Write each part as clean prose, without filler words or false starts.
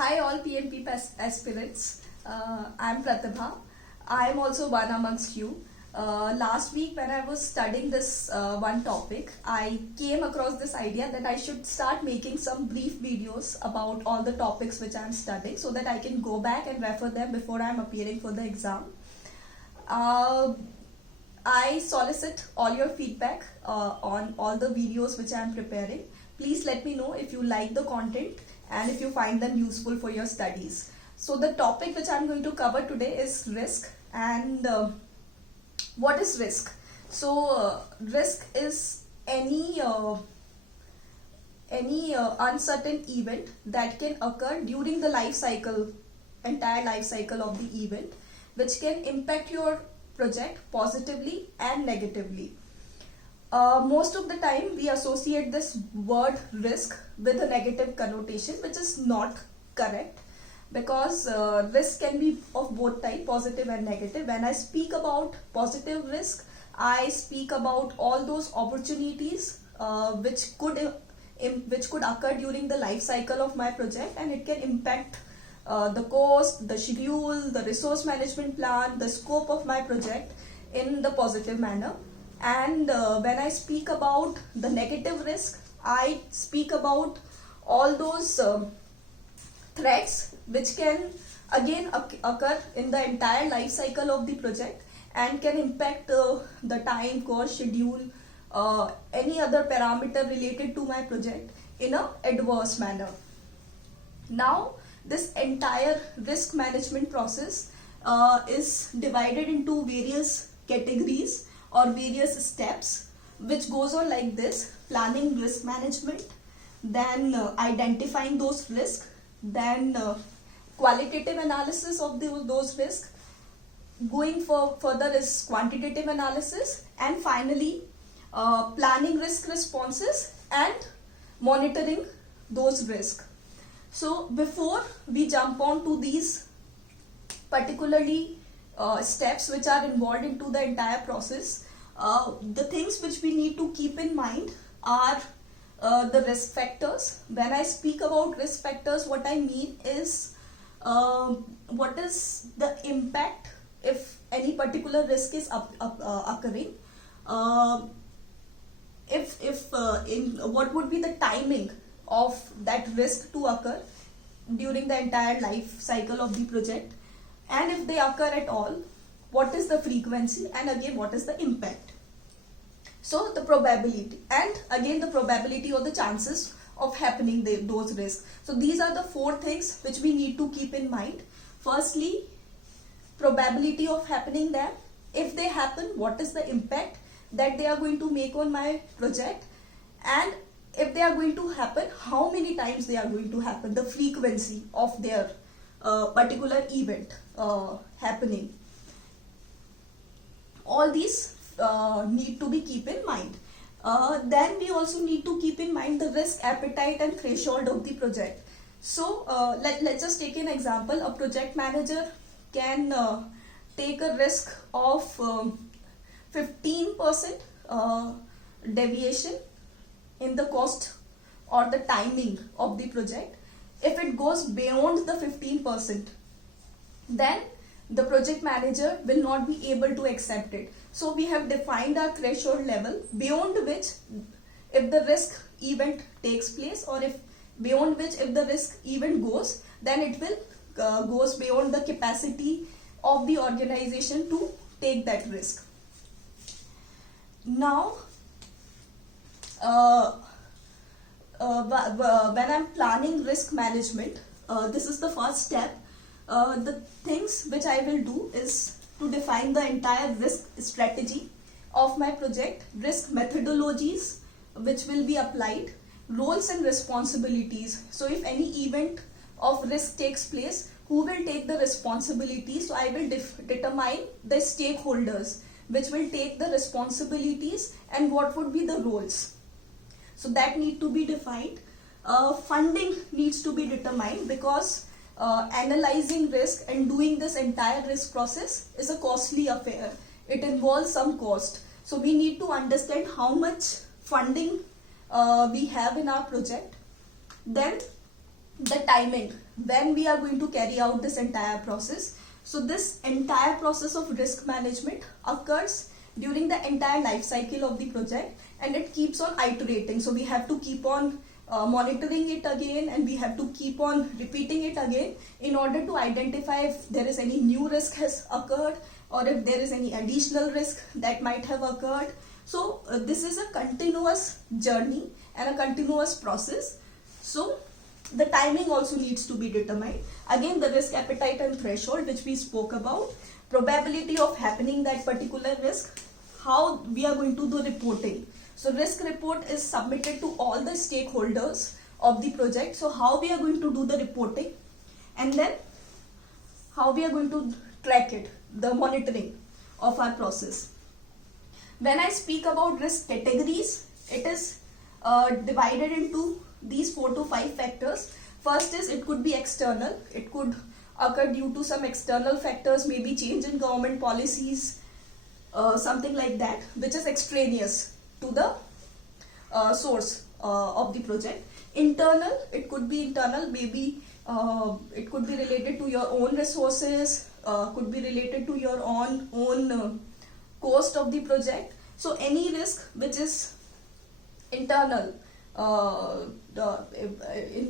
Hi all PMP aspirants, I'm Pratibha. I'm also one amongst you. Last week when I was studying this one topic, I came across this idea that I should start making some brief videos about all the topics which I'm studying so that I can go back and refer them before I'm appearing for the exam. I solicit all your feedback on all the videos which I am preparing. Please let me know if you like the content and if you find them useful for your studies. So the topic which I am going to cover today is risk. And what is risk? So risk is any uncertain event that can occur during the entire life cycle of the event, which can impact your project positively and negatively. Most of the time we associate this word risk with a negative connotation, which is not correct, because risk can be of both type, positive and negative. When I speak about positive risk, I speak about all those opportunities which could occur during the life cycle of my project, and it can impact the cost, the schedule, the resource management plan, the scope of my project in the positive manner. And when I speak about the negative risk, I speak about all those threats which can again occur in the entire life cycle of the project and can impact the time, cost, schedule, any other parameter related to my project in an adverse manner. Now, this entire risk management process is divided into various categories or various steps, which goes on like this: planning risk management, then identifying those risks, then qualitative analysis of those risks, going further is quantitative analysis, and finally planning risk responses and monitoring those risks. So before we jump on to these particularly steps which are involved into the entire process, the things which we need to keep in mind are the risk factors. When I speak about risk factors, what I mean is what is the impact if any particular risk is occurring, what would be the timing of that risk to occur during the entire life cycle of the project, and if they occur at all, what is the frequency, and again what is the impact. So the probability, and again the probability or the chances of happening those risks. So these are the four things which we need to keep in mind. Firstly, probability of happening them. If they happen, what is the impact that they are going to make on my project, and if they are going to happen, how many times they are going to happen, the frequency of their particular event happening. All these need to be keep in mind. Then we also need to keep in mind the risk appetite and threshold of the project. So let's just take an example. A project manager can take a risk of 15% deviation in the cost or the timing of the project. If it goes beyond the 15%, then the project manager will not be able to accept it. So we have defined our threshold level beyond which, if the risk event takes place, or if the risk event goes, then it will goes beyond the capacity of the organization to take that risk. Now when I'm planning risk management, this is the first step. The things which I will do is to define the entire risk strategy of my project, risk methodologies which will be applied, roles and responsibilities. So if any event of risk takes place, who will take the responsibilities? So I will determine the stakeholders which will take the responsibilities and what would be the roles. So that need to be defined. Funding needs to be determined, because analyzing risk and doing this entire risk process is a costly affair. It involves some cost. So we need to understand how much funding we have in our project. Then the timing when we are going to carry out this entire process. So this entire process of risk management occurs during the entire life cycle of the project, and it keeps on iterating. So we have to keep on monitoring it again, and we have to keep on repeating it again in order to identify if there is any new risk has occurred, or if there is any additional risk that might have occurred. So this is a continuous journey and a continuous process. So the timing also needs to be determined. Again, the risk appetite and threshold, which we spoke about, probability of happening that particular risk, how we are going to do reporting. So risk report is submitted to all the stakeholders of the project. So how we are going to do the reporting, and then how we are going to track it, the monitoring of our process. When I speak about risk categories, it is divided into these 4 to 5 factors. First is, it could be external. It could occur due to some external factors, maybe change in government policies, something like that, which is extraneous to the source of the project. Internal, it could be internal, maybe it could be related to your own resources, could be related to your own cost of the project. So any risk which is internal in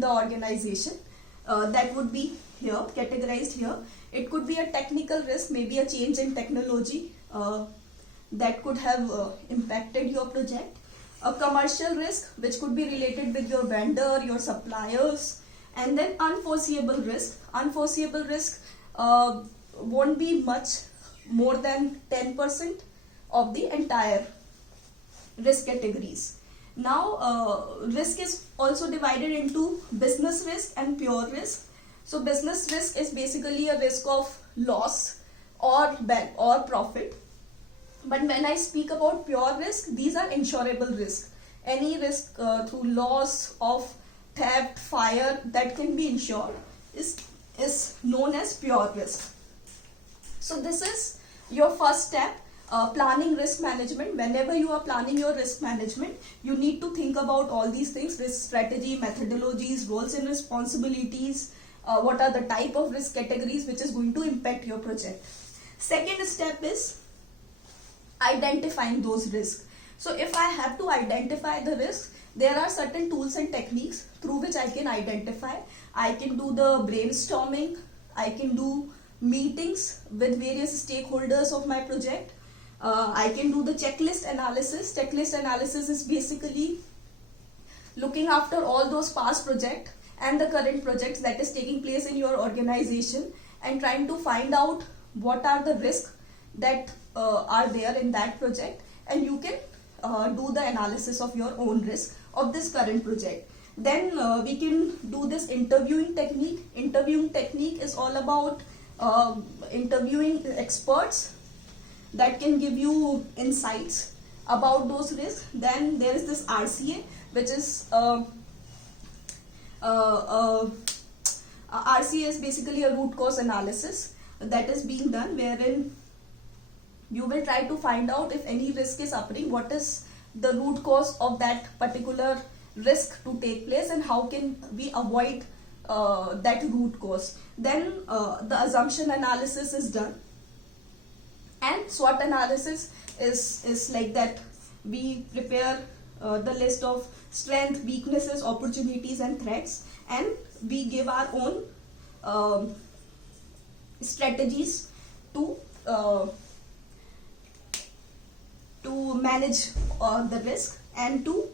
the organization, that would be here categorized here. It could be a technical risk, maybe a change in technology that could have impacted your project. A commercial risk, which could be related with your vendor, your suppliers. And then unforeseeable risk. Unforeseeable risk won't be much more than 10% of the entire risk categories. Now, risk is also divided into business risk and pure risk. So business risk is basically a risk of loss or profit. But when I speak about pure risk, these are insurable risk. Any risk through loss of theft, fire that can be insured is known as pure risk. So this is your first step, planning risk management. Whenever you are planning your risk management, you need to think about all these things: risk strategy, methodologies, roles and responsibilities, what are the type of risk categories which is going to impact your project. Second step is identifying those risks. So if I have to identify the risks, there are certain tools and techniques through which I can identify. I can do the brainstorming, I can do meetings with various stakeholders of my project. I can do the checklist analysis. Checklist analysis is basically looking after all those past projects and the current projects that is taking place in your organization, and trying to find out what are the risks that are there in that project, and you can do the analysis of your own risk of this current project. Then we can do this interviewing technique. Interviewing technique is all about interviewing experts that can give you insights about those risks. Then there is this RCA, which is RCA is basically a root cause analysis that is being done, wherein you will try to find out if any risk is occurring, what is the root cause of that particular risk to take place, and how can we avoid that root cause. Then the assumption analysis is done, and SWOT analysis is like that. We prepare the list of strengths, weaknesses, opportunities and threats, and we give our own strategies to manage the risk and to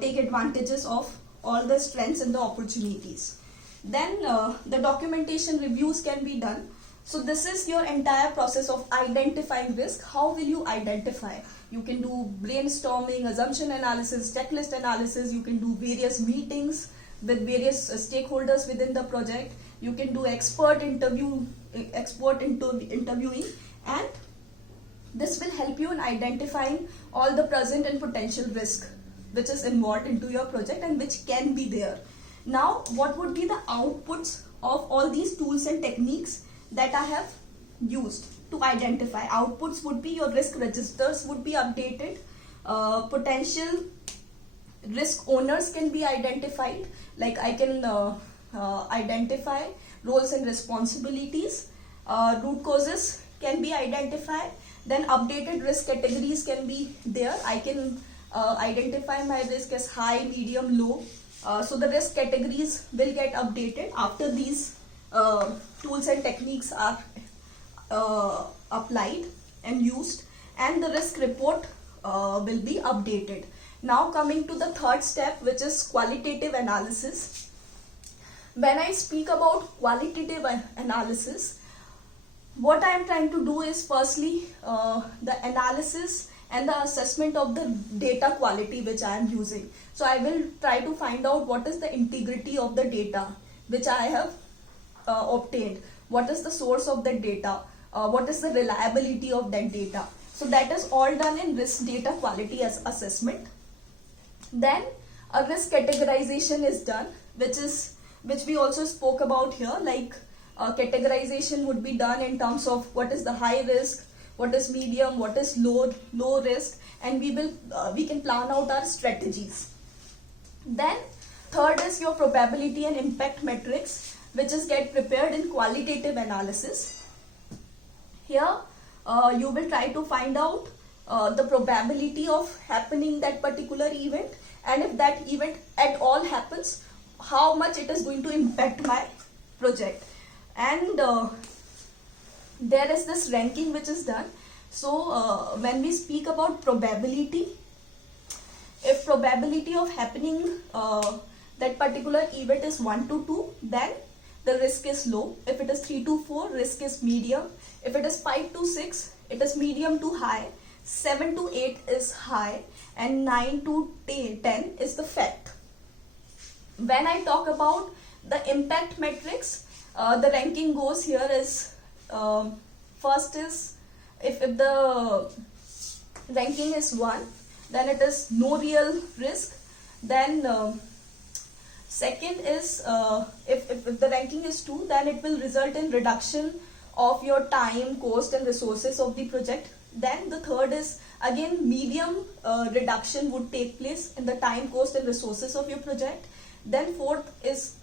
take advantages of all the strengths and the opportunities. Then the documentation reviews can be done. So this is your entire process of identifying risk. How will you identify? You can do brainstorming, assumption analysis, checklist analysis. You can do various meetings with various stakeholders within the project. You can do expert interviewing, and this will help you in identifying all the present and potential risk which is involved into your project and which can be there. Now, what would be the outputs of all these tools and techniques that I have used to identify? Outputs would be your risk registers would be updated, potential risk owners can be identified. Like I can identify roles and responsibilities. Root causes can be identified. Then updated risk categories can be there. I can identify my risk as high, medium, low. So the risk categories will get updated after these tools and techniques are applied and used, and the risk report will be updated. Now coming to the third step, which is qualitative analysis. When I speak about qualitative analysis, what I am trying to do is firstly the analysis and the assessment of the data quality which I am using. So I will try to find out what is the integrity of the data which I have obtained, what is the source of that data, what is the reliability of that data. So that is all done in risk data quality as assessment. Then a risk categorization is done, which we also spoke about here. Like categorization would be done in terms of what is the high risk, what is medium, what is low risk, and we can plan out our strategies. Then third is your probability and impact matrix, which is get prepared in qualitative analysis. Here you will try to find out the probability of happening that particular event, and if that event at all happens, how much it is going to impact my project. And there is this ranking which is done. So when we speak about probability, if probability of happening that particular event is 1 to 2, then the risk is low. If it is 3 to 4, risk is medium. If it is 5 to 6, it is medium to high. 7 to 8 is high, and 9 to 10 is the fact. When I talk about the impact matrix, the ranking goes here is first is if the ranking is 1, then it is no real risk. Then second is if the ranking is 2, then it will result in reduction of your time, cost and resources of the project. Then the third is again medium reduction would take place in the time, cost and resources of your project. Then fourth is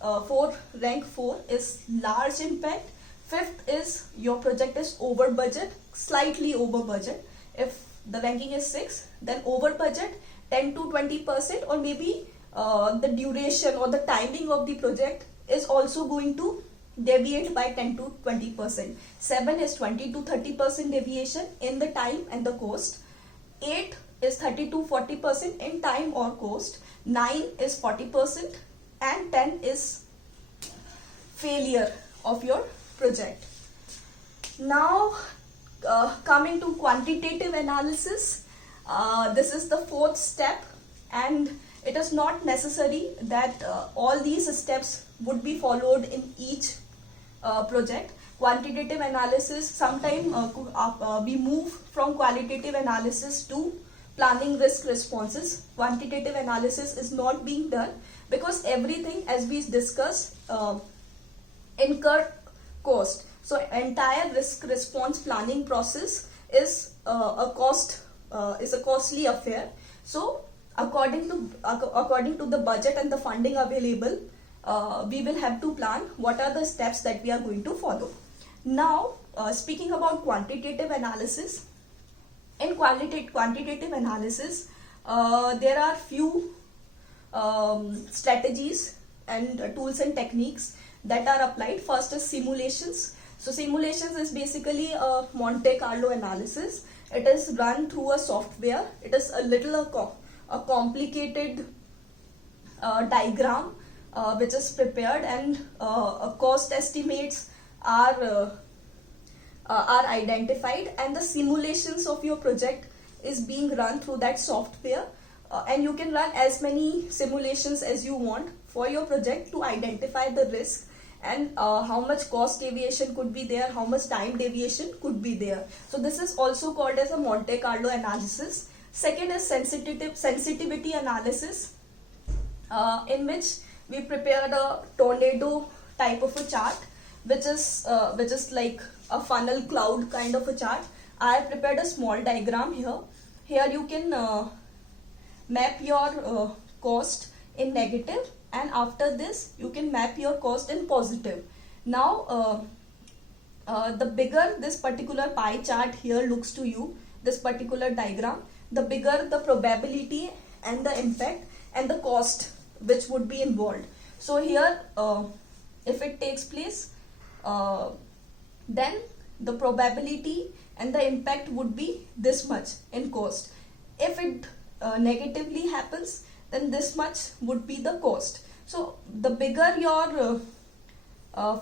rank 4 is large impact. Fifth is your project is over budget, slightly over budget. If the ranking is 6, then over budget 10 to 20%, or maybe the duration or the timing of the project is also going to deviate by 10 to 20%. 7 is 20 to 30% deviation in the time and the cost. 8 is 30 to 40% in time or cost. 9 is 40%, and 10 is failure of your project. Now coming to quantitative analysis, this is the fourth step, and it is not necessary that all these steps would be followed in each project. Quantitative analysis, sometimes we move from qualitative analysis to planning risk responses. Quantitative analysis is not being done because everything, as we discussed, incur cost. So entire risk response planning process is a costly affair. So according to the budget and the funding available, we will have to plan what are the steps that we are going to follow. Now speaking about quantitative analysis, in quantitative analysis there are few strategies and tools and techniques that are applied. First is simulations. So simulations is basically a Monte Carlo analysis. It is run through a software. It is a little a complicated diagram which is prepared, and cost estimates are identified, and the simulations of your project is being run through that software, and you can run as many simulations as you want for your project to identify the risk and how much cost deviation could be there, how much time deviation could be there. So this is also called as a Monte Carlo analysis. Second is sensitivity analysis, in which we prepared a tornado type of a chart, which is like a funnel cloud kind of a chart. I have prepared a small diagram here. Here you can map your cost in negative and after this you can map your cost in positive. Now the bigger this particular pie chart here looks to you, this particular diagram, the bigger the probability and the impact and the cost which would be involved. So here if it takes place, then the probability and the impact would be this much in cost. If it negatively happens, then this much would be the cost. So the bigger your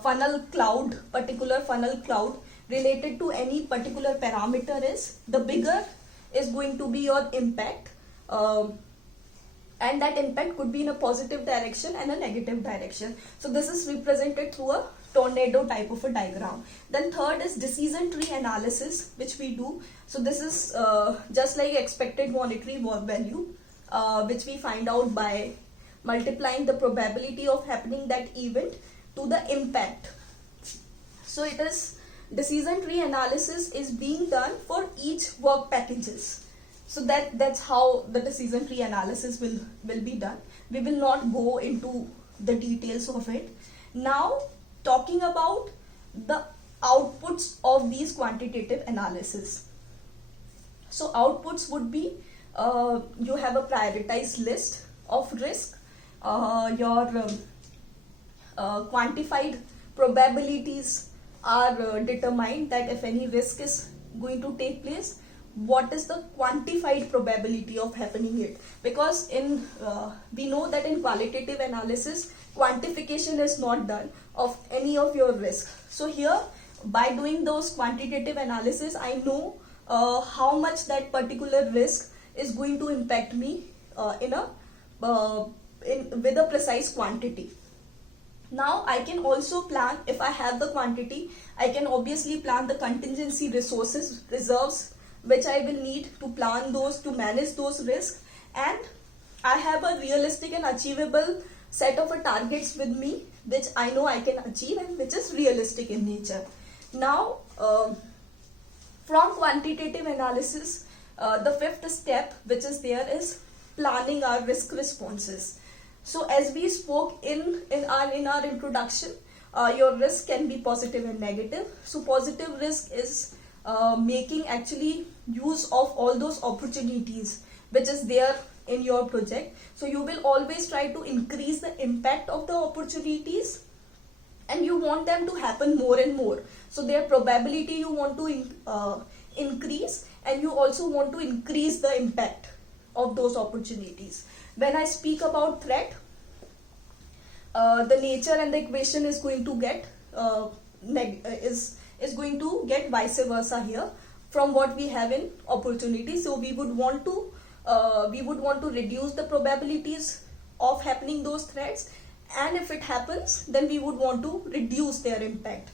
funnel cloud, particular funnel cloud related to any particular parameter is, the bigger is going to be your impact, and that impact could be in a positive direction and a negative direction. So this is represented through a tornado type of a diagram. Then third is decision tree analysis, which we do. So this is just like expected monetary value, which we find out by multiplying the probability of happening that event to the impact. So it is decision tree analysis is being done for each work packages. So that's how the decision tree analysis will be done. We will not go into the details of it. Now talking about the outputs of these quantitative analysis. So outputs would be you have a prioritized list of risk, your quantified probabilities are determined that if any risk is going to take place, what is the quantified probability of happening it, because in we know that in qualitative analysis quantification is not done of any of your risk. So here by doing those quantitative analysis, I know how much that particular risk is going to impact me with a precise quantity. Now I can also plan, if I have the quantity, I can obviously plan the contingency resources, reserves, which I will need to plan those, to manage those risks, and I have a realistic and achievable set of targets with me which I know I can achieve and which is realistic in nature. Now from quantitative analysis, the fifth step which is there is planning our risk responses. So as we spoke in our introduction, your risk can be positive and negative. So positive risk is making actually use of all those opportunities which is there in your project. So you will always try to increase the impact of the opportunities, and you want them to happen more and more. So their probability you want to increase, and you also want to increase the impact of those opportunities. When I speak about threat, the nature and the equation is going to get is going to get vice versa here from what we have in opportunity. So we would want to reduce the probabilities of happening those threats, and if it happens, then we would want to reduce their impact.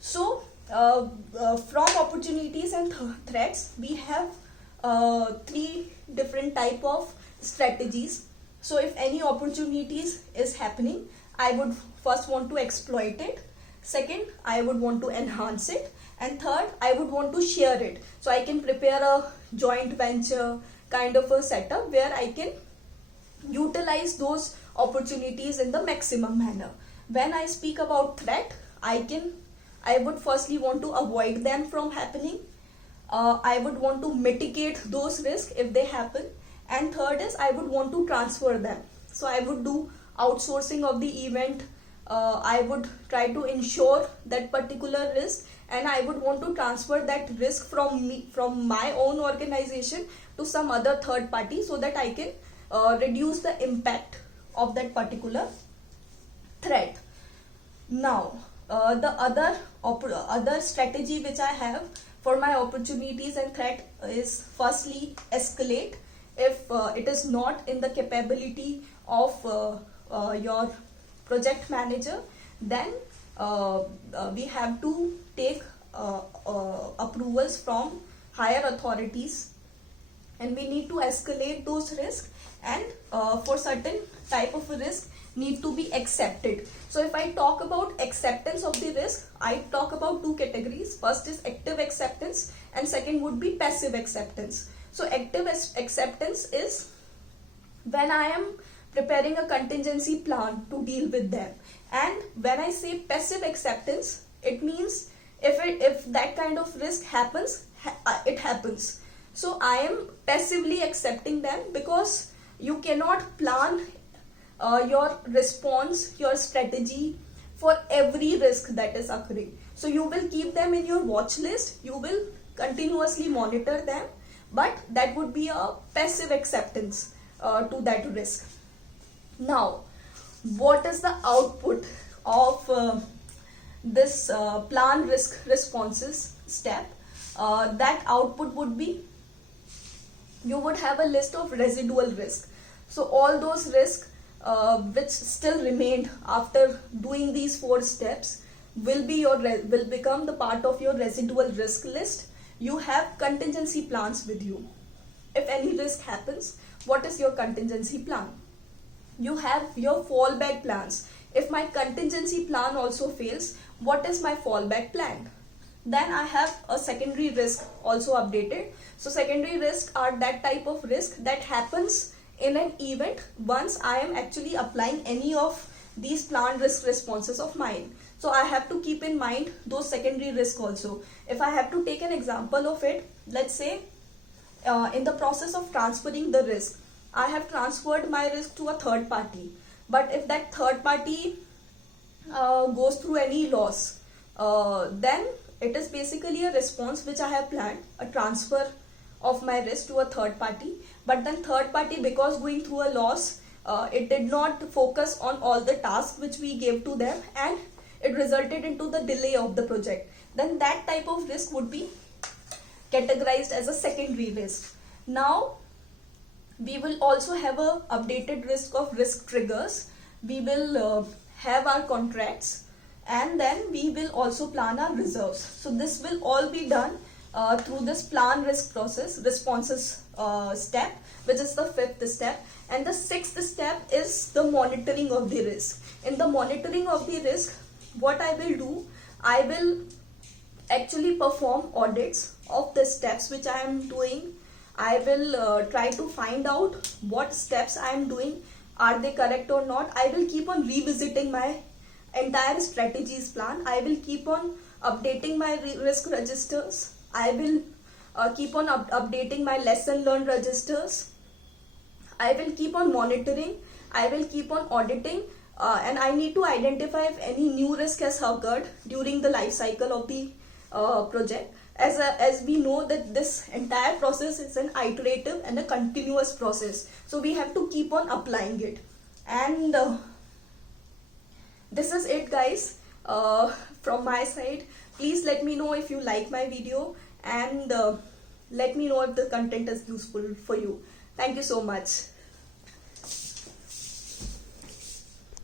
So from opportunities and threats, we have three different type of strategies. So if any opportunities is happening, I would first want to exploit it. Second, I would want to enhance it. And third, I would want to share it. So I can prepare a joint venture kind of a setup where I can utilize those opportunities in the maximum manner. When I speak about threat, I would firstly want to avoid them from happening. I would want to mitigate those risks if they happen. And third is I would want to transfer them. So I would do outsourcing of the event. I would try to ensure that particular risk, and I would want to transfer that risk from my own organization to some other third party, so that I can reduce the impact of that particular threat. Now the other strategy which I have for my opportunities and threat is firstly escalate. If it is not in the capability of your project manager, then we have to take approvals from higher authorities, and we need to escalate those risks, and for certain type of a risk need to be accepted. So if I talk about acceptance of the risk, I talk about two categories. First is active acceptance, and second would be passive acceptance. So active acceptance is when I am preparing a contingency plan to deal with them. And when I say passive acceptance, it means if that kind of risk happens, it happens. So I am passively accepting them, because you cannot plan your response, your strategy for every risk that is occurring. So you will keep them in your watch list, you will continuously monitor them, but that would be a passive acceptance to that risk. Now, what is the output of this plan risk responses step? That output would be, you would have a list of residual risk. So all those risks which still remained after doing these 4 steps will become the part of your residual risk list. You have contingency plans with you. If any risk happens, what is your contingency plan? You have your fallback plans. If my contingency plan also fails, what is my fallback plan? Then I have a secondary risk also updated. So secondary risks are that type of risk that happens in an event once I am actually applying any of these planned risk responses of mine. So I have to keep in mind those secondary risks also. If I have to take an example of it, let's say in the process of transferring the risk, I have transferred my risk to a third party. But if that third party goes through any loss, then it is basically a response which I have planned, a transfer of my risk to a third party. But then third party, because going through a loss, it did not focus on all the tasks which we gave to them, and it resulted into the delay of the project. Then that type of risk would be categorized as a secondary risk. Now we will also have a updated risk of risk triggers. We will have our contracts, and then we will also plan our reserves. So this will all be done through this plan risk process responses step, which is the 5th step. And the 6th step is the monitoring of the risk. In the monitoring of the risk, what I will do, I will actually perform audits of the steps which I am doing. I will try to find out what steps I am doing, are they correct or not. I will keep on revisiting my entire strategies plan. I will keep on updating my risk registers. I will keep on updating my lesson learned registers. I will keep on monitoring. I will keep on auditing, and I need to identify if any new risk has occurred during the life cycle of the project. As we know that this entire process is an iterative and a continuous process, so we have to keep on applying it. And this is it, guys, from my side. Please let me know if you like my video, and let me know if the content is useful for you. Thank you so much.